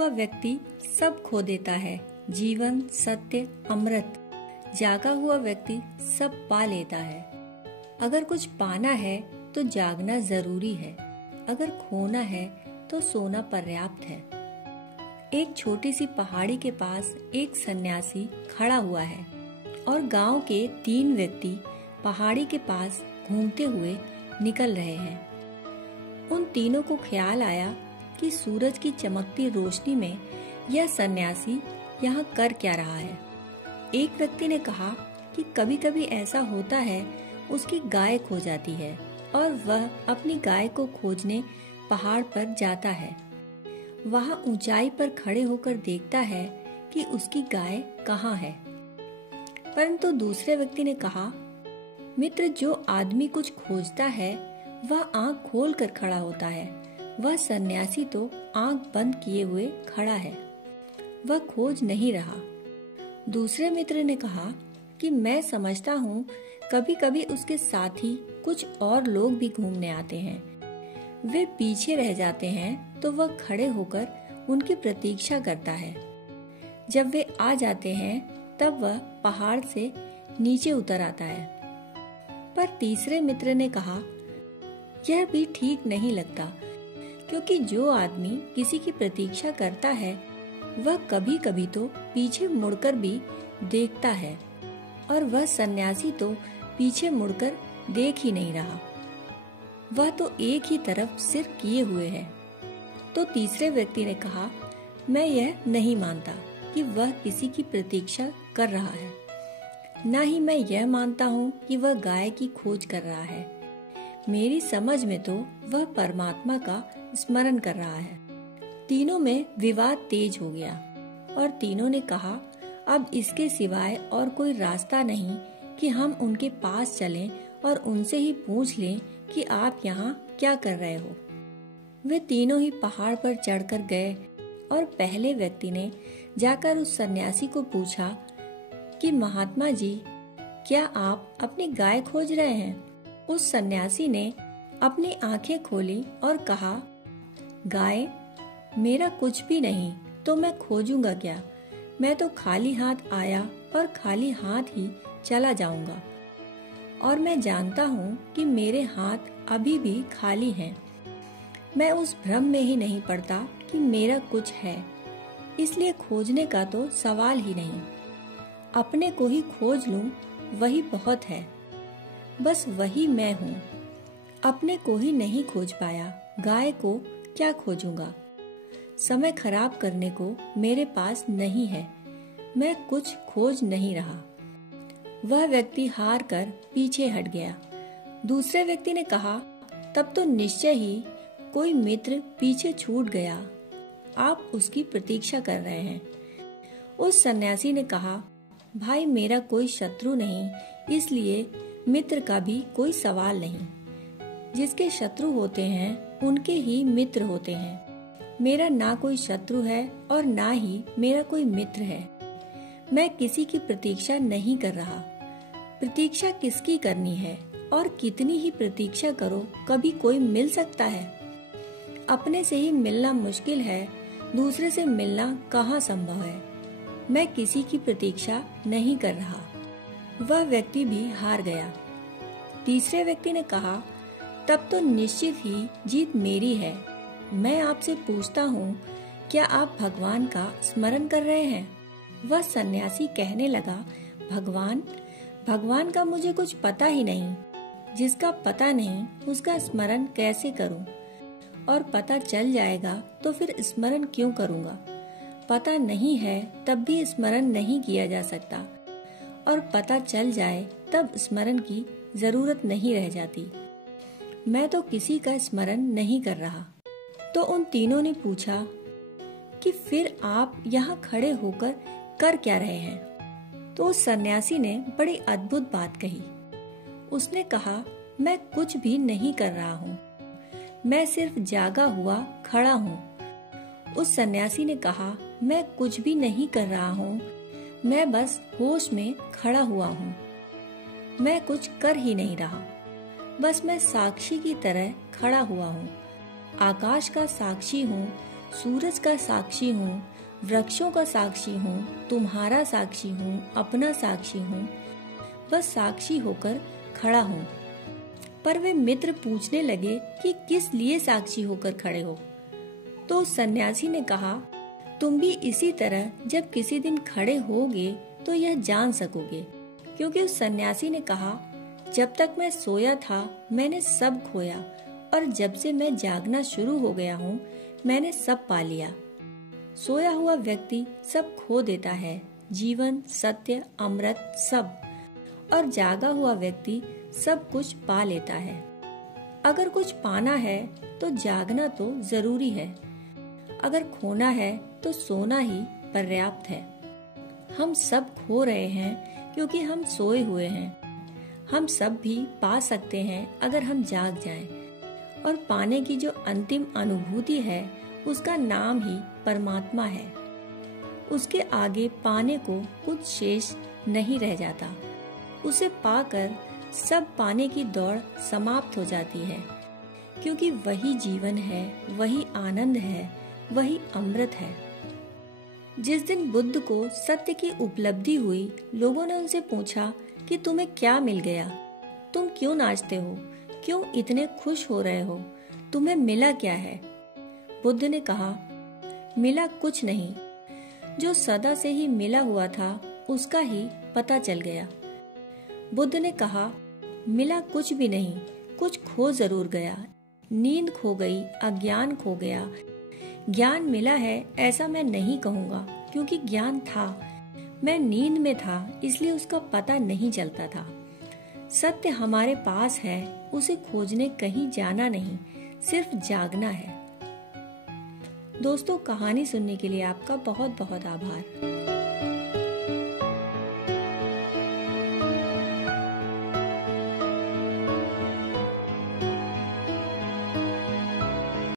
हुआ व्यक्ति सब खो देता है, जीवन, सत्य, अमृत। जागा हुआ व्यक्ति सब पा लेता है। अगर कुछ पाना है तो जागना जरूरी है, अगर खोना है तो सोना पर्याप्त है। एक छोटी सी पहाड़ी के पास एक सन्यासी खड़ा हुआ है और गांव के 3 व्यक्ति पहाड़ी के पास घूमते हुए निकल रहे हैं। उन तीनों को ख्याल आया कि सूरज की चमकती रोशनी में यह सन्यासी यहाँ कर क्या रहा है। एक व्यक्ति ने कहा कि कभी कभी ऐसा होता है, उसकी गाय खो जाती है और वह अपनी गाय को खोजने पहाड़ पर जाता है। वहाँ ऊंचाई पर खड़े होकर देखता है कि उसकी गाय कहाँ है। परंतु दूसरे व्यक्ति ने कहा, मित्र, जो आदमी कुछ खोजता है वह आंख खोल कर खड़ा होता है, वह सन्यासी तो आंख बंद किए हुए खड़ा है, वह खोज नहीं रहा। दूसरे मित्र ने कहा कि मैं समझता हूँ कभी कभी उसके साथी कुछ और लोग भी घूमने आते हैं, वे पीछे रह जाते हैं तो वह खड़े होकर उनकी प्रतीक्षा करता है। जब वे आ जाते हैं तब वह पहाड़ से नीचे उतर आता है। पर तीसरे मित्र ने कहा, यह भी ठीक नहीं लगता, क्योंकि जो आदमी किसी की प्रतीक्षा करता है वह कभी कभी तो पीछे मुड़कर भी देखता है और वह सन्यासी तो पीछे मुड़कर देख ही नहीं रहा, वह तो एक ही तरफ सिर किए हुए है। तो तीसरे व्यक्ति ने कहा, मैं यह नहीं मानता कि वह किसी की प्रतीक्षा कर रहा है, न ही मैं यह मानता हूँ कि वह गाय की खोज कर रहा है। मेरी समझ में तो वह परमात्मा का स्मरण कर रहा है। तीनों में विवाद तेज हो गया और तीनों ने कहा, अब इसके सिवाय और कोई रास्ता नहीं कि हम उनके पास चलें और उनसे ही पूछ लें कि आप यहाँ क्या कर रहे हो। वे तीनों ही पहाड़ पर चढ़कर गए और पहले व्यक्ति ने जाकर उस सन्यासी को पूछा कि महात्मा जी, क्या आप अपनी गाय खोज रहे हैं? उस सन्यासी ने अपनी आंखें खोली और कहा, गाय? मेरा कुछ भी नहीं तो मैं खोजूंगा क्या? मैं तो खाली हाथ आया और खाली हाथ ही चला जाऊंगा, और मैं जानता हूँ कि मेरे हाथ अभी भी खाली हैं। मैं उस भ्रम में ही नहीं पड़ता कि मेरा कुछ है, इसलिए खोजने का तो सवाल ही नहीं। अपने को ही खोज लूं वही बहुत है, बस वही मैं हूँ। अपने को ही नहीं खोज पाया, गाय को क्या खोजूंगा? समय खराब करने को मेरे पास नहीं है, मैं कुछ खोज नहीं रहा। वह व्यक्ति हार कर पीछे हट गया। दूसरे व्यक्ति ने कहा, तब तो निश्चय ही कोई मित्र पीछे छूट गया, आप उसकी प्रतीक्षा कर रहे हैं। उस सन्यासी ने कहा, भाई, मेरा कोई शत्रु नहीं, इसलिए मित्र का भी कोई सवाल नहीं। जिसके शत्रु होते हैं उनके ही मित्र होते हैं। मेरा ना कोई शत्रु है और ना ही मेरा कोई मित्र है। मैं किसी की प्रतीक्षा नहीं कर रहा। प्रतीक्षा किसकी करनी है, और कितनी ही प्रतीक्षा करो, कभी कोई मिल सकता है? अपने से ही मिलना मुश्किल है, दूसरे से मिलना कहाँ संभव है। मैं किसी की प्रतीक्षा नहीं कर रहा। वह व्यक्ति भी हार गया। तीसरे व्यक्ति ने कहा, तब तो निश्चित ही जीत मेरी है। मैं आपसे पूछता हूँ, क्या आप भगवान का स्मरण कर रहे हैं? वह सन्यासी कहने लगा, भगवान का मुझे कुछ पता ही नहीं। जिसका पता नहीं उसका स्मरण कैसे करूं? और पता चल जाएगा तो फिर स्मरण क्यों करूंगा? पता नहीं है तब भी स्मरण नहीं किया जा सकता, और पता चल जाए तब स्मरण की जरूरत नहीं रह जाती। मैं तो किसी का स्मरण नहीं कर रहा। तो उन तीनों ने पूछा कि फिर आप यहाँ खड़े होकर कर क्या रहे हैं? तो उस सन्यासी ने बड़ी अद्भुत बात कही। उसने कहा, मैं कुछ भी नहीं कर रहा हूँ, मैं सिर्फ जागा हुआ खड़ा हूँ। उस सन्यासी ने कहा, मैं कुछ भी नहीं कर रहा हूँ, मैं बस होश में खड़ा हुआ हूँ। मैं कुछ कर ही नहीं रहा, बस मैं साक्षी की तरह खड़ा हुआ हूँ। आकाश का साक्षी हूँ सूरज का साक्षी हूँ, वृक्षों का साक्षी हूँ, तुम्हारा साक्षी हूँ, अपना साक्षी हूँ, बस साक्षी होकर खड़ा हूँ। पर वे मित्र पूछने लगे कि किस लिए साक्षी होकर खड़े हो। तो उस सन्यासी ने कहा, तुम भी इसी तरह जब किसी दिन खड़े होगे तो यह जान सकोगे। क्योंकि उस सन्यासी ने कहा, जब तक मैं सोया था मैंने सब खोया, और जब से मैं जागना शुरू हो गया हूँ मैंने सब पा लिया। सोया हुआ व्यक्ति सब खो देता है, जीवन, सत्य, अमृत सब, और जागा हुआ व्यक्ति सब कुछ पा लेता है। अगर कुछ पाना है तो जागना तो जरूरी है, अगर खोना है तो सोना ही पर्याप्त है। हम सब खो रहे हैं क्योंकि हम सोए हुए हैं। हम सब भी पा सकते हैं अगर हम जाग जाएं, और पाने की जो अंतिम अनुभूति है उसका नाम ही परमात्मा है। उसके आगे पाने को कुछ शेष नहीं रह जाता। उसे पाकर सब पाने की दौड़ समाप्त हो जाती है, क्योंकि वही जीवन है, वही आनंद है, वही अमृत है। जिस दिन बुद्ध को सत्य की उपलब्धि हुई, लोगों ने उनसे पूछा कि तुम्हें क्या मिल गया? तुम क्यों नाचते हो? क्यों इतने खुश हो रहे हो? तुम्हें मिला क्या है? बुद्ध ने कहा, मिला कुछ नहीं, जो सदा से ही मिला हुआ था उसका ही पता चल गया। बुद्ध ने कहा, मिला कुछ भी नहीं, कुछ खो जरूर गया। नींद खो गई, अज्ञान खो गया। ज्ञान मिला है ऐसा मैं नहीं कहूँगा, क्योंकि ज्ञान था, मैं नींद में था इसलिए उसका पता नहीं चलता था। सत्य हमारे पास है, उसे खोजने कहीं जाना नहीं, सिर्फ जागना है। दोस्तों, कहानी सुनने के लिए आपका बहुत बहुत आभार।